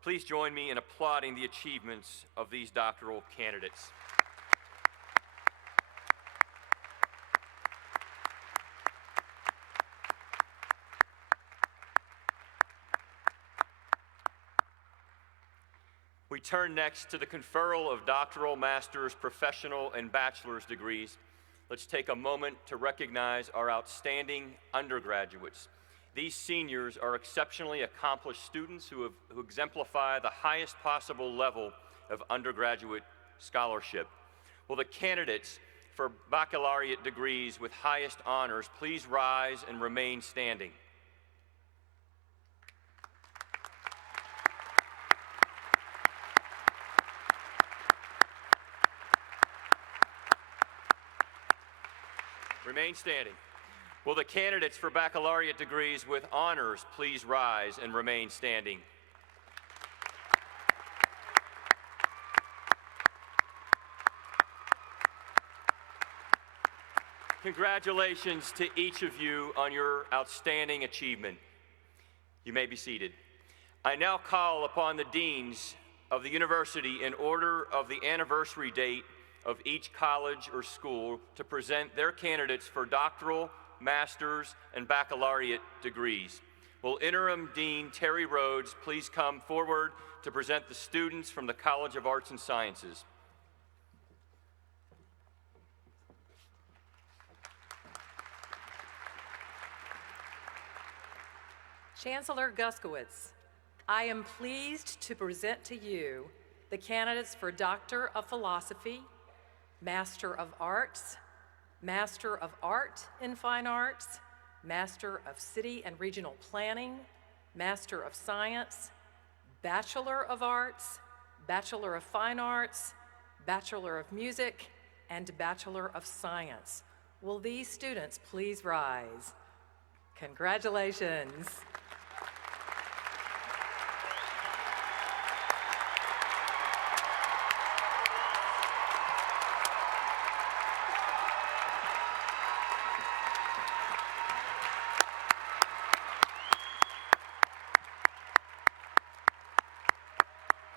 Please join me in applauding the achievements of these doctoral candidates. We turn next to the conferral of doctoral, master's, professional, and bachelor's degrees. Let's take a moment to recognize our outstanding undergraduates. These seniors are exceptionally accomplished students who exemplify the highest possible level of undergraduate scholarship. Will the candidates for baccalaureate degrees with highest honors please rise and remain standing? Remain standing. Will the candidates for baccalaureate degrees with honors please rise and remain standing? Congratulations to each of you on your outstanding achievement. You may be seated. I now call upon the deans of the university in order of the anniversary date of each college or school to present their candidates for doctoral, master's, and baccalaureate degrees. Will Interim Dean Terry Rhodes please come forward to present the students from the College of Arts and Sciences? Chancellor Guskowitz, I am pleased to present to you the candidates for Doctor of Philosophy, Master of Arts, Master of Art in Fine Arts, Master of City and Regional Planning, Master of Science, Bachelor of Arts, Bachelor of Fine Arts, Bachelor of Music, and Bachelor of Science. Will these students please rise? Congratulations.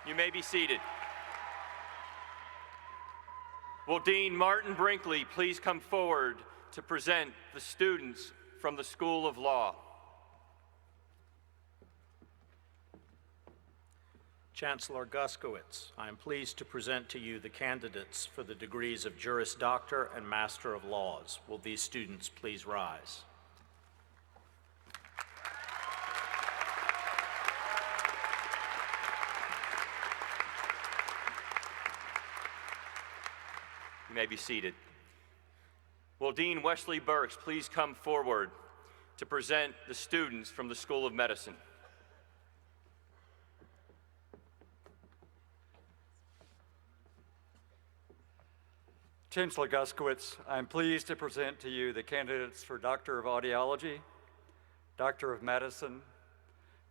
You may be seated. Will Dean Martin Brinkley please come forward to present the students from the School of Law? Chancellor Guskowitz, I am pleased to present to you the candidates for the degrees of Juris Doctor and Master of Laws. Will these students please rise? You may be seated. Will Dean Wesley Burks please come forward to present the students from the School of Medicine? Chancellor Guskowitz, I'm pleased to present to you the candidates for Doctor of Audiology, Doctor of Medicine,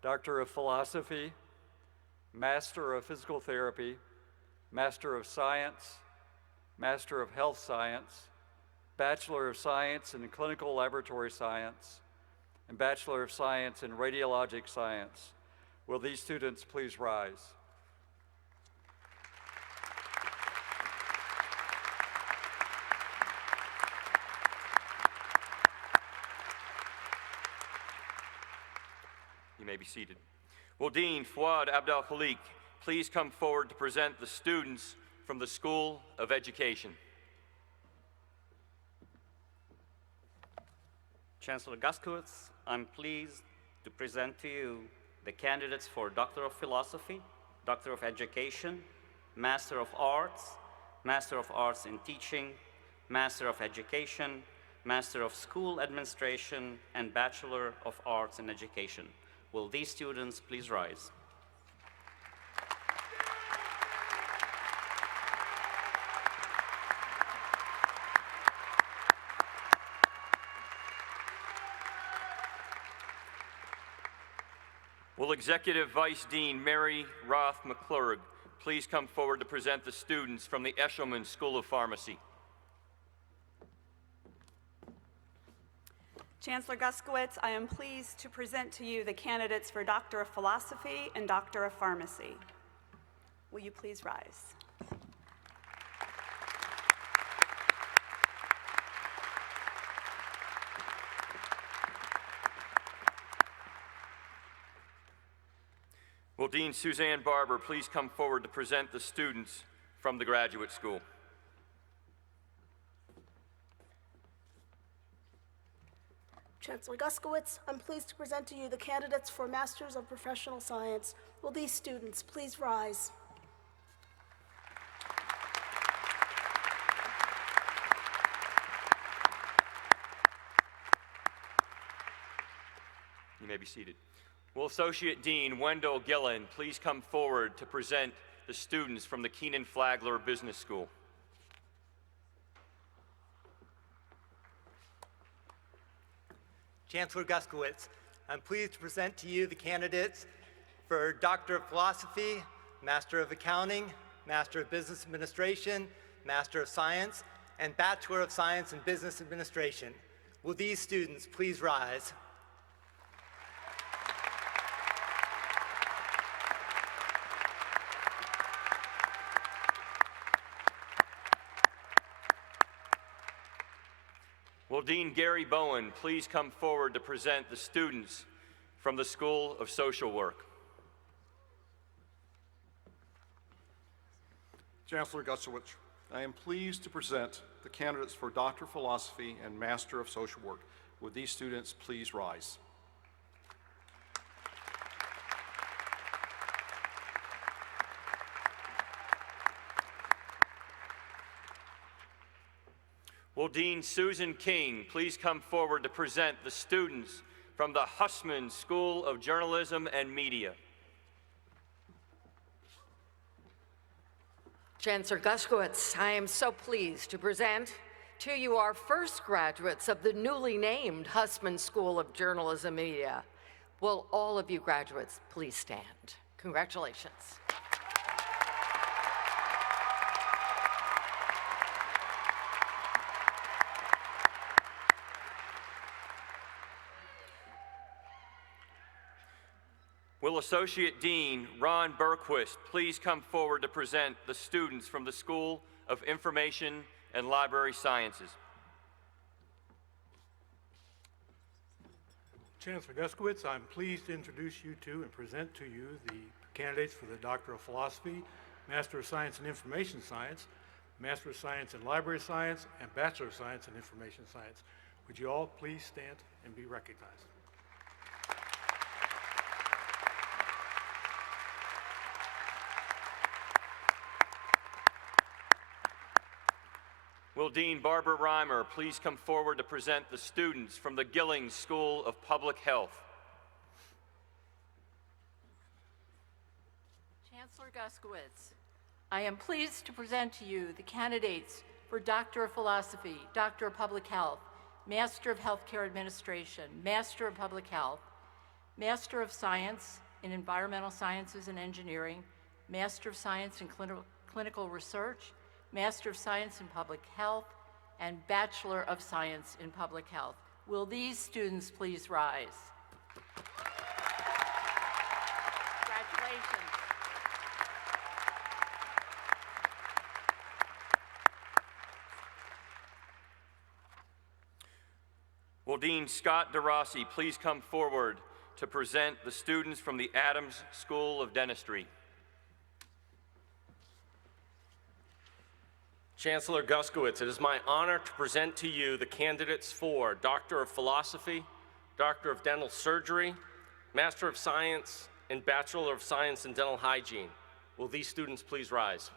Doctor of Philosophy, Master of Physical Therapy, Master of Science, Master of Health Science, Bachelor of Science in Clinical Laboratory Science, and Bachelor of Science in Radiologic Science. Will these students please rise? You may be seated. Will Dean Fouad Abdel-Khalik please come forward to present the students from the School of Education? Chancellor Guskowitz, I'm pleased to present to you the candidates for Doctor of Philosophy, Doctor of Education, Master of Arts in Teaching, Master of Education, Master of School Administration, and Bachelor of Arts in Education. Will these students please rise? Will Executive Vice Dean Mary Roth McClurg please come forward to present the students from the Eshelman School of Pharmacy? Chancellor Guskowitz, I am pleased to present to you the candidates for Doctor of Philosophy and Doctor of Pharmacy. Will you please rise? Will Dean Suzanne Barber please come forward to present the students from the Graduate School? Chancellor Guskowitz, I'm pleased to present to you the candidates for Masters of Professional Science. Will these students please rise? You may be seated. Will Associate Dean Wendell Gillen please come forward to present the students from the Keenan Flagler Business School? Chancellor Guskowitz, I'm pleased to present to you the candidates for Doctor of Philosophy, Master of Accounting, Master of Business Administration, Master of Science, and Bachelor of Science in Business Administration. Will these students please rise? Will Dean Gary Bowen please come forward to present the students from the School of Social Work? Chancellor Guskowitz, I am pleased to present the candidates for Doctor of Philosophy and Master of Social Work. Would these students please rise? Will Dean Susan King please come forward to present the students from the Hussman School of Journalism and Media? Chancellor Guskowitz, I am so pleased to present to you our first graduates of the newly named Hussman School of Journalism and Media. Will all of you graduates please stand? Congratulations. Will Associate Dean Ron Berquist please come forward to present the students from the School of Information and Library Sciences? Chancellor Guskowitz, I'm pleased to introduce you to and present to you the candidates for the Doctor of Philosophy, Master of Science in Information Science, Master of Science in Library Science, and Bachelor of Science in Information Science. Would you all please stand and be recognized? Will Dean Barbara Reimer please come forward to present the students from the Gillings School of Public Health? Chancellor Guskowitz, I am pleased to present to you the candidates for Doctor of Philosophy, Doctor of Public Health, Master of Healthcare Administration, Master of Public Health, Master of Science in Environmental Sciences and Engineering, Master of Science in Clinical Research, Master of Science in Public Health, and Bachelor of Science in Public Health. Will these students please rise? Congratulations. Will Dean Scott DeRossi please come forward to present the students from the Adams School of Dentistry? Chancellor Guskowitz, it is my honor to present to you the candidates for Doctor of Philosophy, Doctor of Dental Surgery, Master of Science, and Bachelor of Science in Dental Hygiene. Will these students please rise?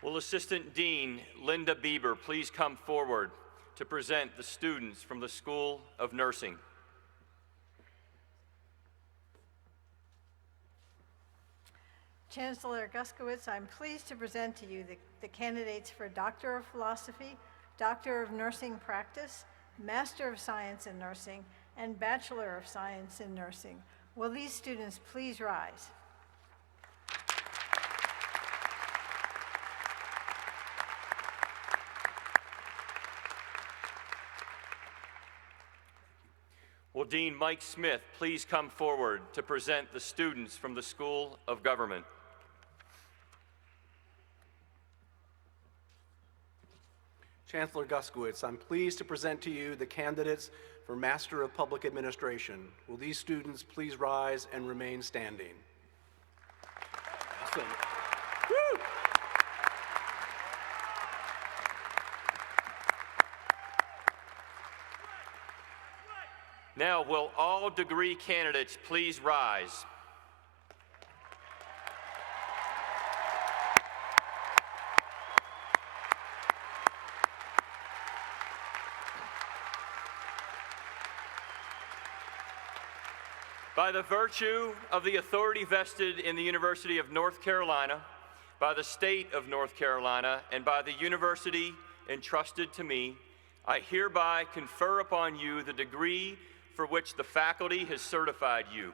Will Assistant Dean Linda Bieber please come forward to present the students from the School of Nursing? Chancellor Guskowitz, I'm pleased to present to you the candidates for Doctor of Philosophy, Doctor of Nursing Practice, Master of Science in Nursing, and Bachelor of Science in Nursing. Will these students please rise? Will Dean Mike Smith please come forward to present the students from the School of Government? Chancellor Guskowitz, I'm pleased to present to you the candidates for Master of Public Administration. Will these students please rise and remain standing? Awesome. Woo! Now, will all degree candidates please rise? By the virtue of the authority vested in the University of North Carolina, by the state of North Carolina, and by the university entrusted to me, I hereby confer upon you the degree for which the faculty has certified you,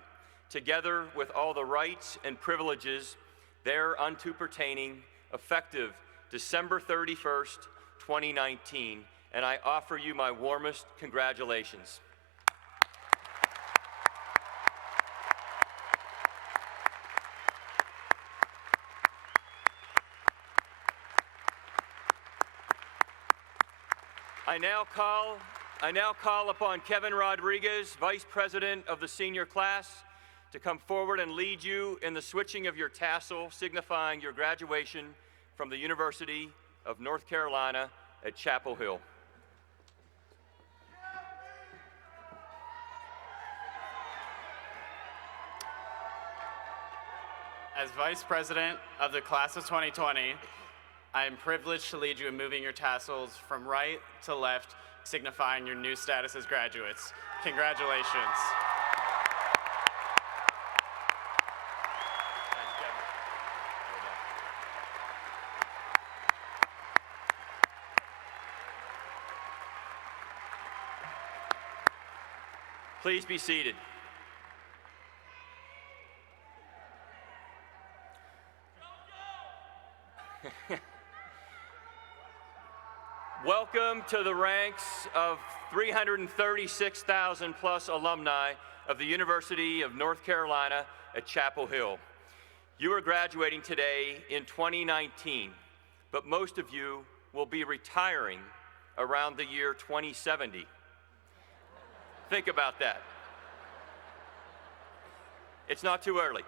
together with all the rights and privileges thereunto pertaining, effective December 31st, 2019, and I offer you my warmest congratulations. I now call upon Kevin Rodriguez, Vice President of the senior class, to come forward and lead you in the switching of your tassel, signifying your graduation from the University of North Carolina at Chapel Hill. As Vice President of the Class of 2020, I am privileged to lead you in moving your tassels from right to left, signifying your new status as graduates. Congratulations. Please be seated. Welcome to the ranks of 336,000 plus alumni of the University of North Carolina at Chapel Hill. You are graduating today in 2019, but most of you will be retiring around the year 2070. Think about that. It's not too early.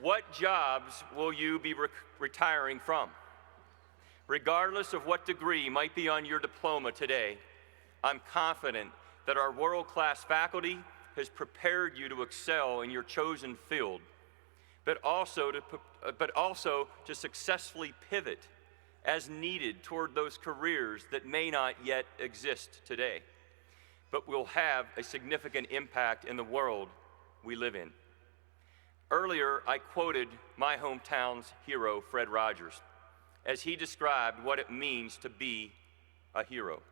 What jobs will you be retiring from? Regardless of what degree might be on your diploma today, I'm confident that our world-class faculty has prepared you to excel in your chosen field, but also to successfully pivot as needed toward those careers that may not yet exist today, but will have a significant impact in the world we live in. Earlier, I quoted my hometown's hero, Fred Rogers, as he described what it means to be a hero,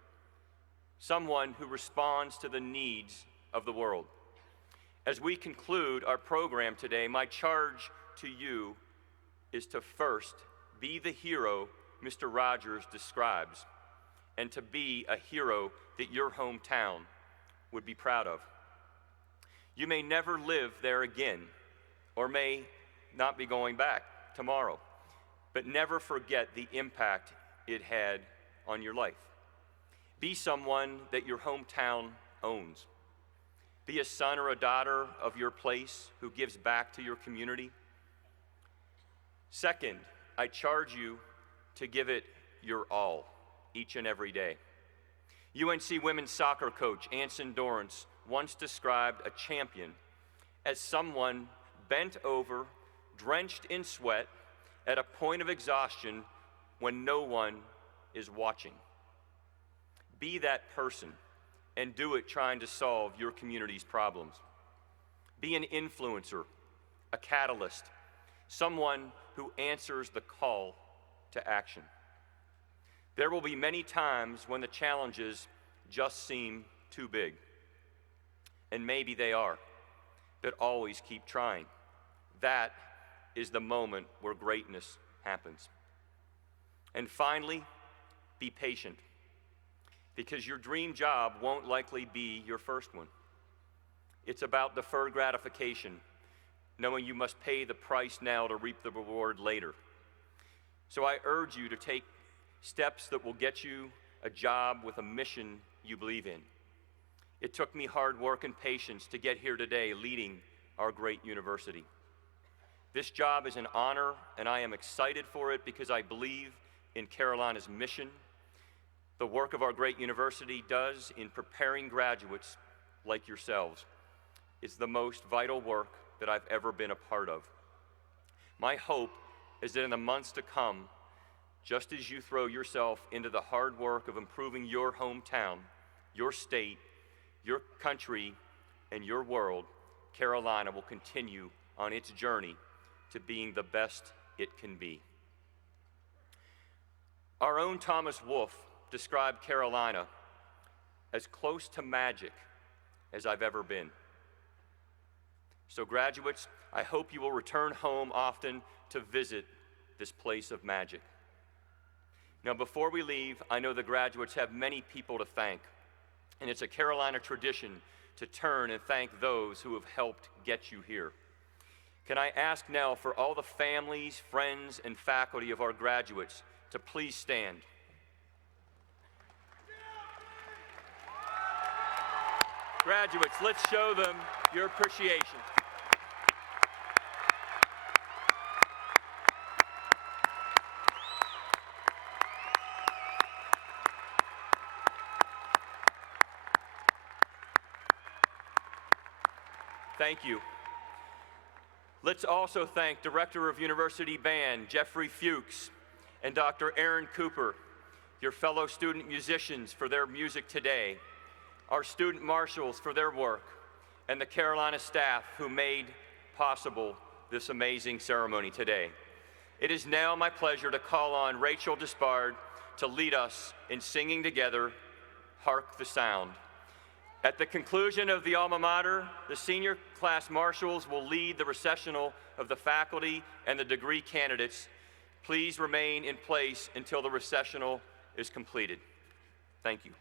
someone who responds to the needs of the world. As we conclude our program today, my charge to you is to first be the hero Mr. Rogers describes, and to be a hero that your hometown would be proud of. You may never live there again, or may not be going back tomorrow, but never forget the impact it had on your life. Be someone that your hometown owns. Be a son or a daughter of your place who gives back to your community. Second, I charge you to give it your all, each and every day. UNC women's soccer coach Anson Dorrance once described a champion as someone bent over, drenched in sweat, at a point of exhaustion when no one is watching. Be that person and do it trying to solve your community's problems. Be an influencer, a catalyst, someone who answers the call to action. There will be many times when the challenges just seem too big, and maybe they are, but always keep trying. That is the moment where greatness happens. And finally, be patient, because your dream job won't likely be your first one. It's about deferred gratification, knowing you must pay the price now to reap the reward later. So I urge you to take steps that will get you a job with a mission you believe in. It took me hard work and patience to get here today leading our great university. This job is an honor, and I am excited for it because I believe in Carolina's mission, the work of our great university does in preparing graduates like yourselves. It's the most vital work that I've ever been a part of. My hope is that in the months to come, just as you throw yourself into the hard work of improving your hometown, your state, your country, and your world, Carolina will continue on its journey to being the best it can be. Our own Thomas Wolfe described Carolina as close to magic as I've ever been. So graduates, I hope you will return home often to visit this place of magic. Now, before we leave, I know the graduates have many people to thank, and it's a Carolina tradition to turn and thank those who have helped get you here. Can I ask now for all the families, friends, and faculty of our graduates to please stand. Graduates, let's show them your appreciation. Thank you. Let's also thank Director of University Band, Jeffrey Fuchs, and Dr. Aaron Cooper, your fellow student musicians for their music today, our student marshals for their work, and the Carolina staff who made possible this amazing ceremony today. It is now my pleasure to call on Rachel Despard to lead us in singing together, Hark the Sound. At the conclusion of the alma mater, the senior class marshals will lead the recessional of the faculty and the degree candidates. Please remain in place until the recessional is completed. Thank you.